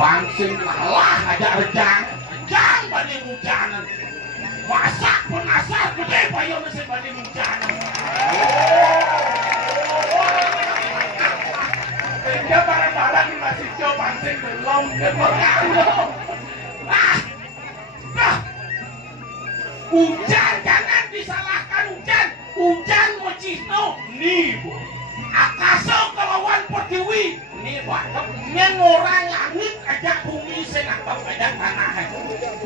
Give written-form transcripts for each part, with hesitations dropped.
Pangsing malah aja rejang banding hujanan. Masak penasar gede payo mesin banding hujanan. Sehingga barang-barang masih coba pangsing belum keberkalo. Hujan jangan disalahkan hujan. Hujan mocino nih bu. Akaso kelawan pertiwi nih batok ngorang langit aja bumi senangkap aja tanah.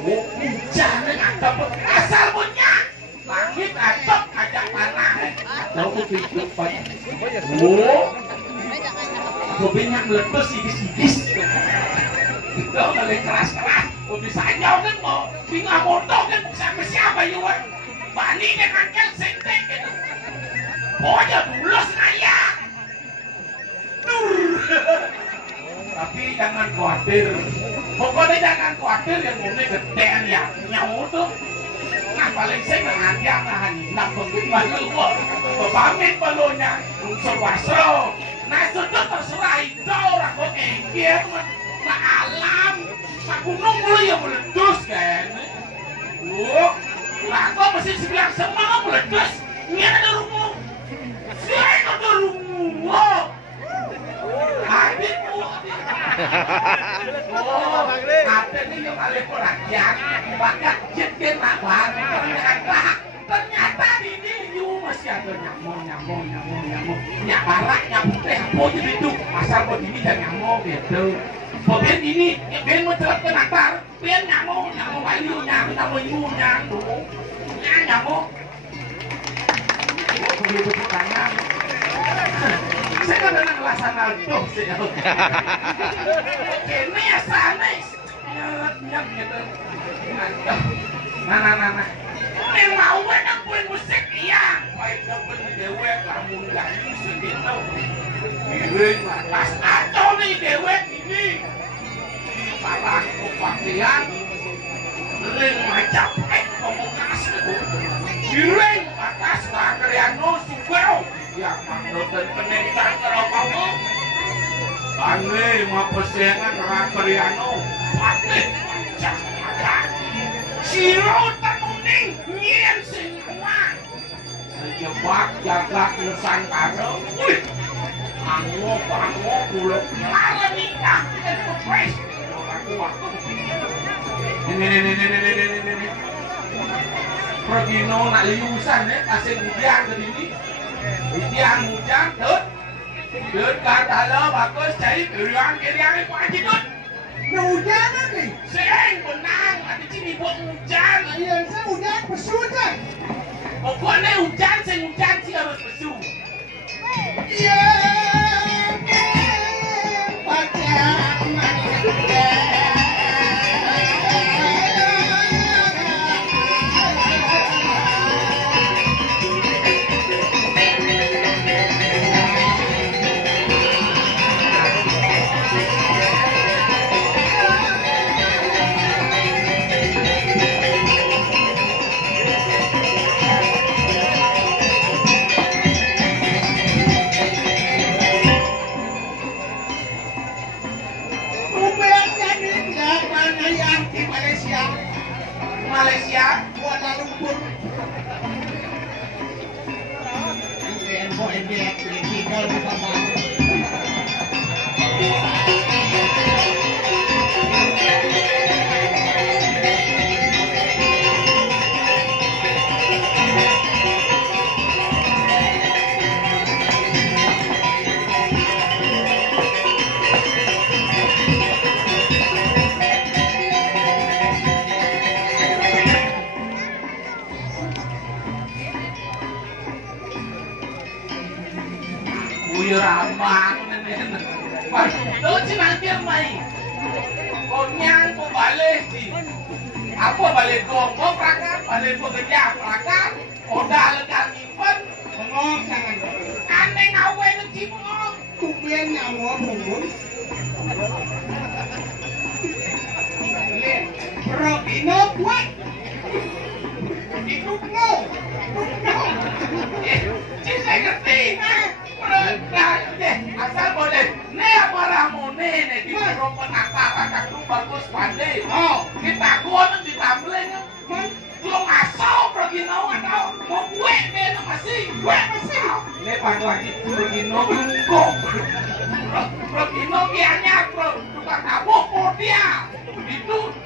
Hujan ngangkap asal punya langit atap aja tanah. Tahu pikir pada. Hobinya meletus ibis-ibis. Itu kali keras-keras. Bisa jauh kan mau tinggal motor kan sampai siapa yuan. Bani dengan kan sentek gitu. Pokoknya dulus naya. Tapi jangan khawatir. Pokoknya jangan khawatir yang mulai gedean ya. Nyamu tuh. Nah paling saya ngajak nahan. Nah penggumbang lu. Pamit pelunya. Unsur wasro. Nah sudut terserah itu orang kok engkir. Nah alam. Nah gunung lu yang meletus kan. Nah kok mesti sebilang semua meletus. Ini ada rumah. Saya ada rumah. Adikku. Oh, ada nih yang paling perhatian. Bakat jetin apa? Ternyata ini masih ada nyamuk. Nyabarak, nyamuk teh apa jadi itu? Asal kok ini dan nyamuk gitu. Kemudian ini, biar mencelapkan akar. Biar nyamuk bayu, nyamuk ibu, nyamuk. Perlu bertanya. Saya kan ada ngelaksana tuh sih. Ini ya sana. Nyap gitu. Nah. Ini mau nampuin musik iya. Baik nampuin dewek kamu nggak musik gitu. Giring atas atau nih dewek ini. Salah kepastian. Giring macam komunikasi itu. Giring atas Rakriano Sugero. Yang maklukan penelitian kalau kamu Bani mau pesengan Rakriano Patih macam ada Siro temuning Nyen semua Sejebak jagat Nusantara Wih Pango buluk Malah nikah Dan kepres Ini Progino nak liusan pasir hujan ke sini. Hujan tut. Tut kata lo bagus cari keriang kok aja tut. Hujan lagi. Seng benang ada sini buat hujan. Iya, saya hujan pesu kan. Pokoknya hujan sih harus pesu. Iya. Malaysia, Kuala Lumpur. Ramah lo nanti main konyang ko balik sih apa balik gombo prakan balik bekerja prakan udah legal nyimpen Bengong jangan. aneh ngawe nanti bengong Tumben nyawa bungun. Progino kuat. Itu no. saya ngerti asal boleh maramone di rompon akar itu bagus pandai kita kuat ditambelin lo ngasau Progino atau mau gue masih ini panggilan itu Progino bungkuk Progino kianya tukang kabuk dia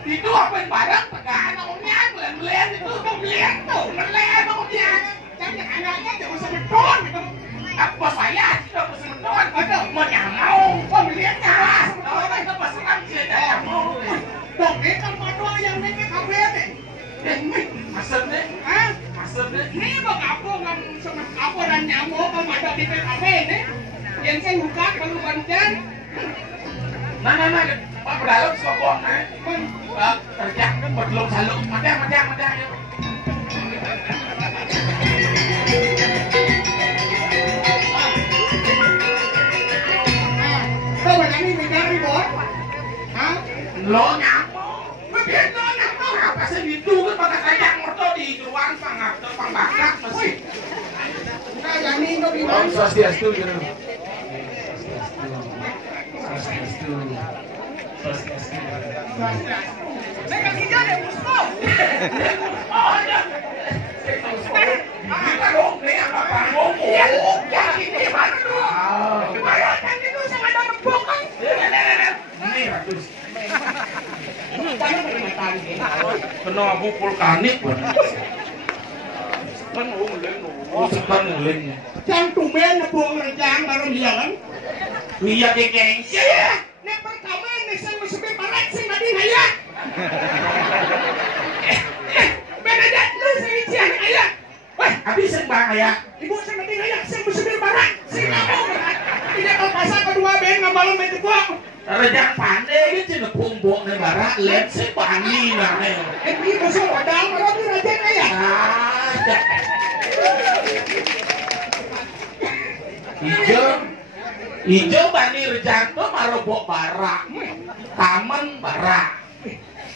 itu apa yang barang tegahan namanya belen itu belen tuh dia Jadi anaknya tidak usah beton gitu. apa saya tidak bisa beton mau nyamau pembeliannya itu pasti kan tidak mau Dong ini kan padua yang ini kafe nih. maksudnya Hah? maksudnya Ini bang aku kan sama aku dan nyamuk kan ada di kafe nih. Yang saya buka kalau hujan. nah Pak Pedaluk sokong kerja belum saluk madang Kau banyak ini mencari bos? Hah? lo nyamuk apa sih itu kan pakai kacang merto di ruang sangat terbang bakar masih Kau yang ini kau di Om mana? Swastiastu gitu Saya kasih dia deh musuh. oh ya kita dong nih apa ngomong ya ini mana dulu Bayarkan itu sama ada nembok kan? ini ratus Jangan terima tali. kena abu vulkanik kan sepan ngelingnya Yang tumben ngebong rejang baru dia kan? iya gengsi Ini pertama ini saya mesti barat sih tadi ayah. Beda jatuh saya cian ayah. weh habis bang ya Ibu saya tadi ayah saya mesti barat. Saya nggak mau barat. Tidak kalau pasang kedua ben ngabalon itu gua. rejang pandai gitu ngepumbok nih barat lihat sih pani nih Ini musuh padang baru di rejang ayah. Ijo bani rejanto marobok barak, taman barak,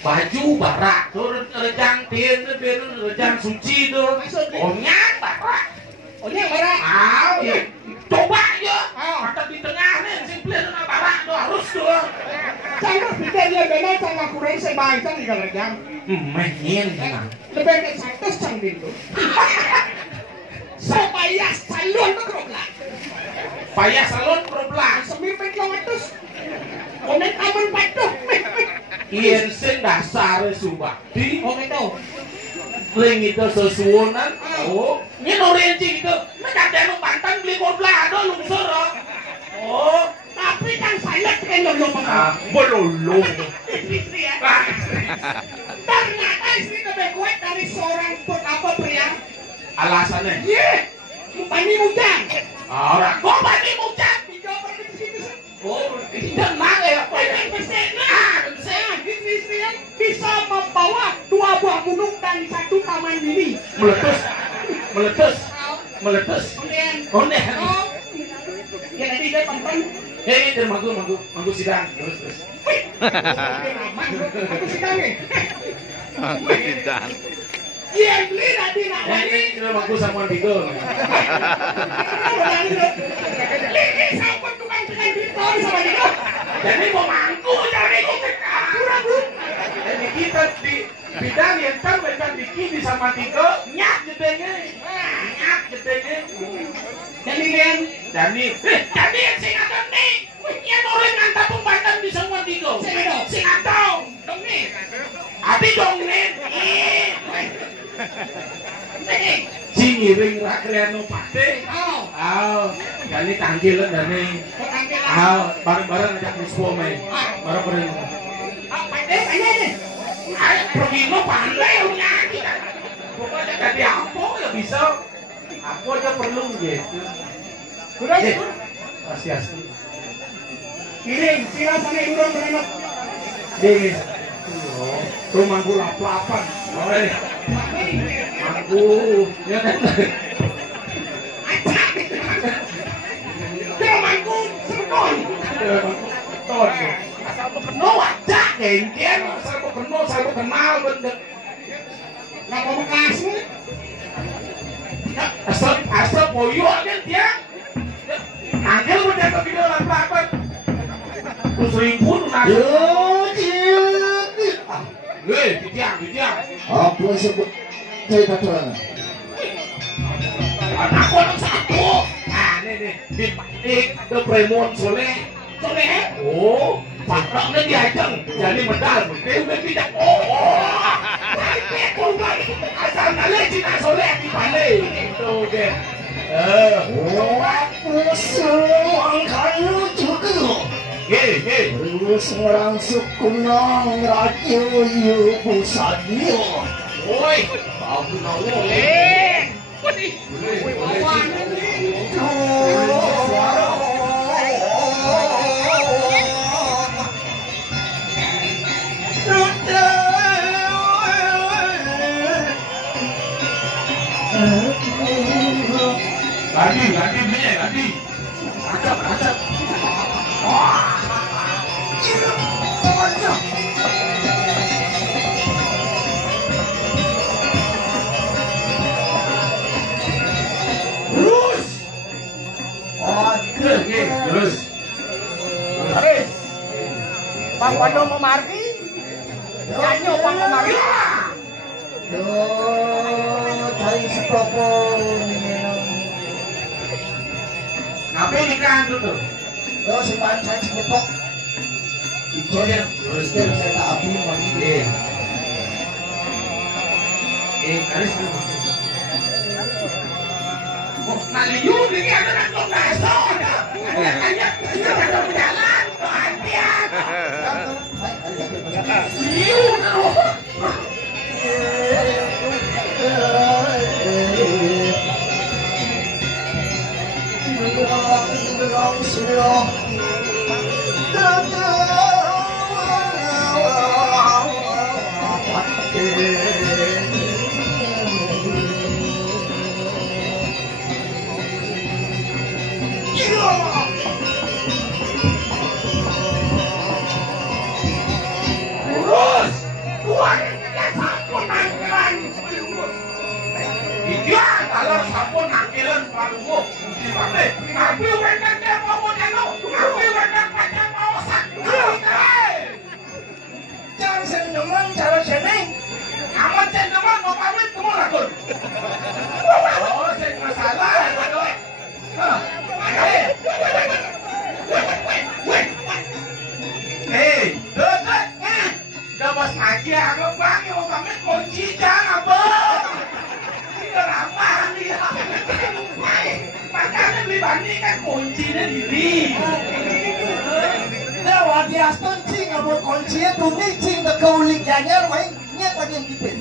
baju barak, turun rejang rejang suci tuh, onyak barak, Onyek barat. ya, coba ya, mata di tengah nih, simple dengan barak tuh harus tuh, Saya pikir dia benar saya kurang sebaik saya di rejang. menyin, Lebih dari 100 cang itu. Supaya salon tuh keroblah. payah salon perbelas, Semipin 200. Onyek taman patuh. ien sing dasar subakti, Oh gitu. Ling itu sesuunan. Oh, ini norenci gitu. Mengadenu Banten beli koblado lungsur. Oh, tapi kan saya kan lolong belum. istri ya. Ternyata istri kebekuat dari seorang pria. Alasannya? Iya, Bani Mujang. Orang kok Bani Mujang? Dicoba di sini. Oh, tidak mana ya? Istri yang bisa membawa 2 buah gunung dan 1 taman mini. Meletus. Onen. Ya nanti dia tonton. Hei, manggu sidang. Terus. Aku sidang nih. Sidang. Iya, beli nanti namanya. Ini manggu sama Bigo. Ini sama tukang diton sama dia. Jadi mau manggu jadi kurang. Jadi kita di bidang yang kan dikini sama Bigo nyak jedenge. Jadi kan, Jadi yang sing akan nih. Yang orang ngantap pembatan di semua Bigo. Sing atau dong nih. Abi dong nih. Sing ngiring rakreano pate. Jadi tangkilan dari. Bareng-bareng ajak dispo main. Bareng-bareng. Pergi lo pandai nyanyi. Pokoknya jadi apa ya bisa. Aku aja perlu gitu. udah sih. Asli. Kirim, sila sana urang berenok. Ini. Tuh manggu lap-lapan. Manggu. Ya kan. Dia mangku sebeton. Asal bekeno wajah gengken. Asal bekeno saya kenal bener. Nggak mau bekasmu. Asal boyo aja dia. Angel udah ke video lap-lapan. Terus ribu nasi. Diam. Apa sebut saya kata? Aku anak satu. Nah, nih. Di Premon Soleh. Oh, pakraknya diajeng. Jadi medal. Dia udah tidak. Asal nalai Cina Soleh di Bali. Itu deh. Aku suangkan juga. Seorang sukunang raja ibu sadio. Oi, aku nak Lagi. Acap. Terus. Bang Wando mau marki? Nyanyo Bang kemari. Cari sepuluh. Ngapain ikan dulu? Simpan saya sepetok. Terus saya tak api lagi. Karis. Nah, liu ini ada nak naso. Hanya jalan, hati-hati. Liu. Jangan senyaman cara seneng. Amat senyaman mau pamit kamu lakon. Oh, saya masalah. Hei, dekat. Udah pas lagi aku bang, mau pamit kunci jangan apa. Bani kan kuncinya diri. Dah wadi aston cing abon kunci tu ni cing tak kaulik janyar main nyet pada yang kita.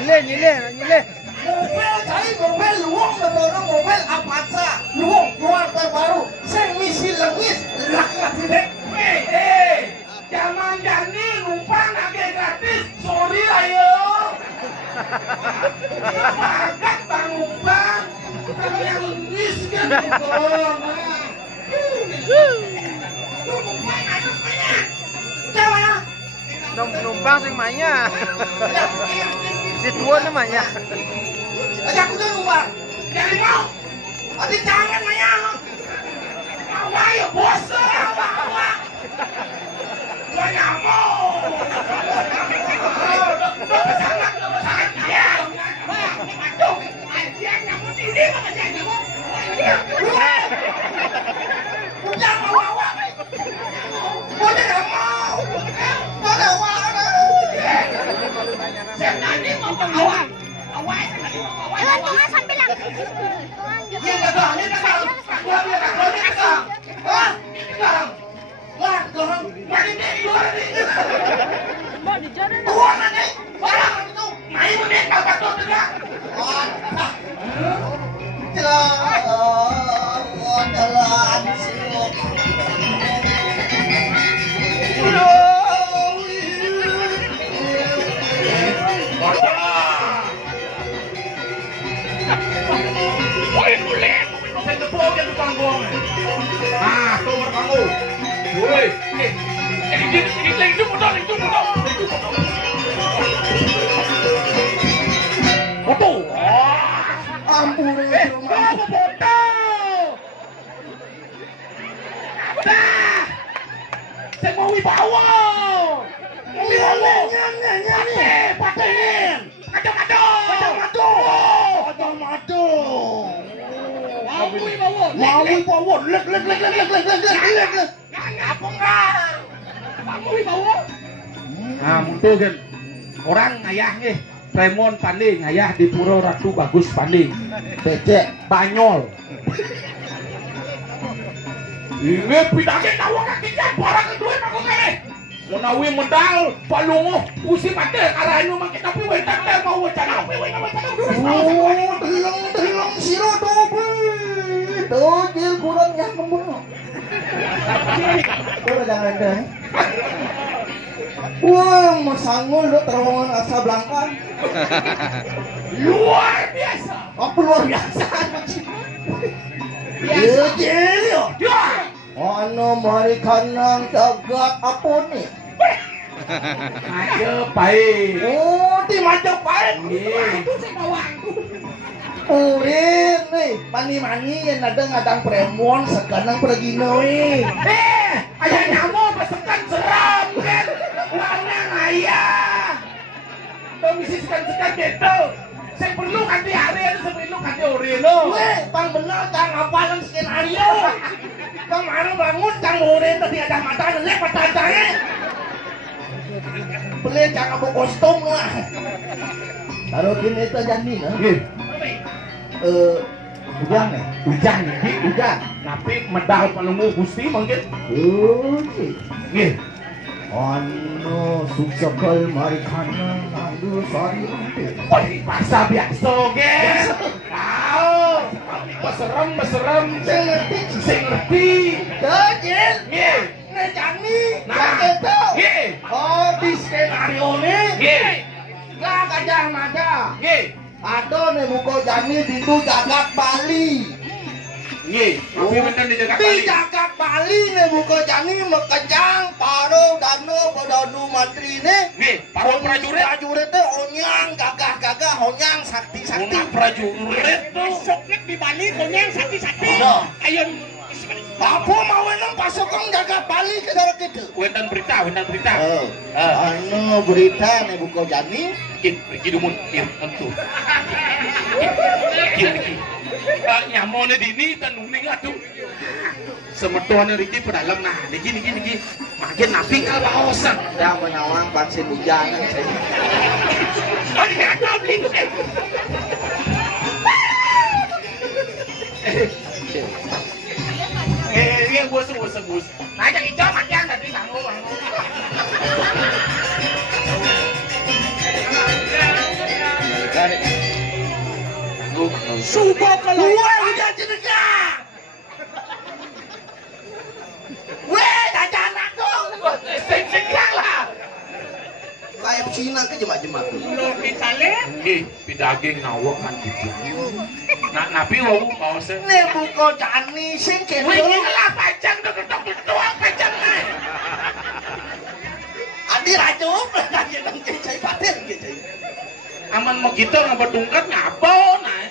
Nyile. Mobil cari mobil luang betul mobil Apache luang keluar terbaru semisi lengis laknat tidak. Zaman jani numpang agak gratis. Sorry ayo. Pakat bang numpang. Kalau yang lengis kan betul. Numpang ada banyak. Jangan. Numpang sing manya. Si tua namanya. Ajak aku dulu bang. Jangan mau. Adik jangan Maya. Awak ya bos. Awak. Banyak mau. Sangat. Ya. Aduh. Ajian kamu ini apa ajian kamu? Jangan mau awak. Boleh tak mau. Boleh awak. Saya tadi mau ke awak. Awak. Jangan sampai lah. Iya kakak, ini kakak. Kakak. Wah, kakak. Wah, kakak. Mari ni keluar ni. Keluar ni. Barang itu. Main ni kakak tu tidak. Saya tepuk dia tu panggung. Ah, tu berpanggung. Woi, ini betul. Betul. Ampun. Kamu bodoh. Dah. Saya mau wibawa. Paten. Kacau-kacau. Mau wibawa. Lek. Apa enggak? Kamu wibawa. Nah, muntah kan. Orang ayah nih. Remon paling ayah di Pura Ratu bagus paling. Becek Banyol. Ini pidake tawa kakinya barang kedua aku kene. Menawi medal palungo pusi mate arahnya makin tapi we tak mau wacana. Telung siro dobe. Tojil kurang yang membunuh. Kau jangan deh. Wah, masangul lo terowongan asa belangkan. Luar biasa. Apa luar biasa? Iya, ano mari kanang dagat apa nih? Majapahit. Oh, di Majapahit. Nggih. Urin nih, mani-mani yang ngadang premon sekarang pergi noe. Ayah nyamuk besekan seram kan. Mana ayah? Domisi sekan-sekan gitu. Saya perlu ganti hari, saya perlu ganti ori lo. Weh, bang benar kang hafalan skenario. Kemarin bangun kang urin tadi ada mata lek patah-patahnya. Beli jangan bawa kostum lah. Taruh kini itu jadi nah. Hujan nih. Hujan. Tapi medal palungu gusti mungkin. Nggih. Ano suksakal marikana nandu sari. Woi, bahasa biasa guys. Tahu. Beserem. Sing ngerti. Dajil. Nggih. Nejani. Nah. Itu. Nggih. Oh, di skenario nih. Nggih. Lah kajang naga. Nggih. Ada nih muka jani di tu jagat Bali. Nggih. Tapi bener di dekat Di Bali. jagat Bali nih muka jani mekejang paro dano bodonu mantri nih. Nggih, para prajurit. Prajurit teh onyang gagah honyang sakti. Una prajurit tuh. Soknya di Bali, konyang sakti-sakti. Nah. Ayo, Apa mau enam pasukan jagat Bali ke darat gitu? Wenten berita. Anu berita nih buka jani. Iki dumun tentu. Iki. Nyamone dini kan uning atuh. Semetuane Riki pedalam nah, niki. Makin napi ka baosan. Yang menyawang pansin hujan. bagus. Nah yang hijau makian tadi sanggup. Subo kalau udah jenengah. Weh, anak dong. Sing lah. Kayak Cina ke jemaat-jemaat. Lo dicale. Nggih, pidaging ngawak kan gitu. Nah, nabi wau kaose. Ne buko jani sing kene. Wih, lah pajang do ketok tuang pajang ae. Adi rajuk, tadi nang cai paten gitu. Aman mau gitu ngapa dungkat ngapa nae.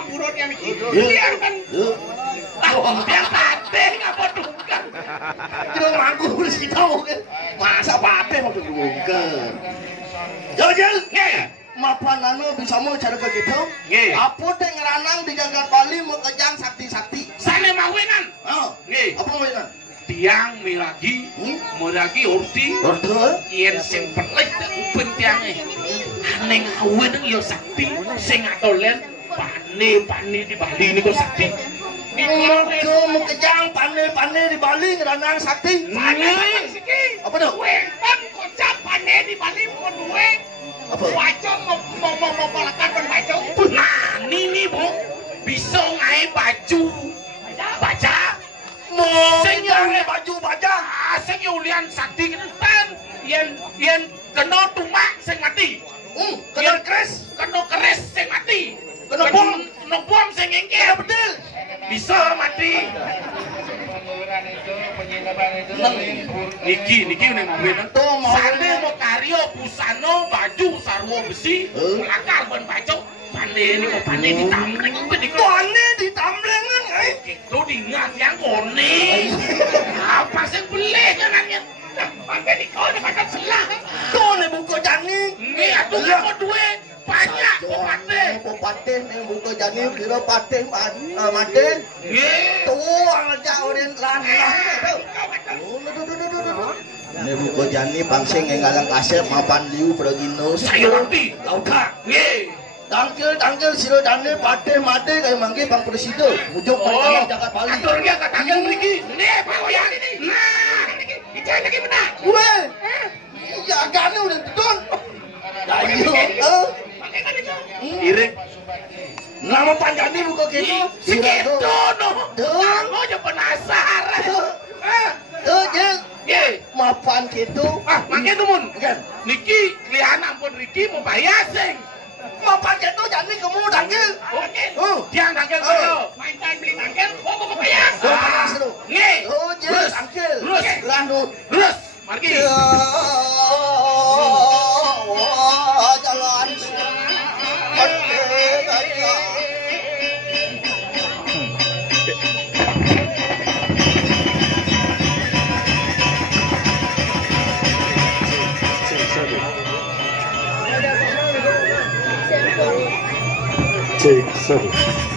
Aburo dia mikir. Dia kan Yang pate ngapa dungkat. Kira mangku wis tau kan. Masa pate mau dungker. Jojel, mapanano bisa mau cara ke gitu. Nggih. Apa teh ngeranang di Jagat Bali mau kejang sakti-sakti. Sane mawinan. Oh, Nggih. apa mau ini? Tiang miragi, miragi urti. Betul. Yen sing pelit upin tiange. Aneh ngawin yo sakti sing atolen pane di Bali niku sakti. Mereka mau kejang pane di Bali ngeranang sakti. Apa tuh? Wentan kocak pane di Bali pun duwe. Apa? Wajo mau palakan pun wajo. Nah, ini Bu bisa ngae baju baca. Mau Sing nyari baju baja. sing ulian sakti kentan yen kena tumak sing mati. Kena keres. Kena keres sing mati. Kena bom. Kena bom sing engkel. Betul. Bisa mati. Niki nih mobil Tuh, mau Sane mau karyo busano baju sarwo besi lakar ban baju pane ini kok pane ditamreng Pane ditamlengan eh. itu diingat yang kone apa sih beli jangannya pane di kone pakai selah Tuh nih buko jani. nggih atuh kok duit banyak kok pane Paten yang buka jani kira paten maten. nggih Tuh aja orang ranah. Ini buka jani pangsing yang ngalang kasep mapan liu progino. saya nanti Lauka. nggih Tangkil siro jani paten mate kayak mangke bang presiden. Mujuk pangkalan Jakarta Bali. atur dia katakan mriki nih pakoyan ini nah iki lagi menang Weh. Ya gane udah tudun. Ayo. iring Nama panjani buka gitu. segitu no Tuh. aku aja penasaran Tuh jel. ye Mapan gitu. makanya tuh mun Kan. Niki lihat ampun Riki mau bayar sing Mapan gitu jani kamu tangkil. dia tangkel kau mainkan beli tangkel mau bayar Tuh panas lu. nge Oh jel terus tangkil. terus Ranut. terus margi Jalan. Take 7.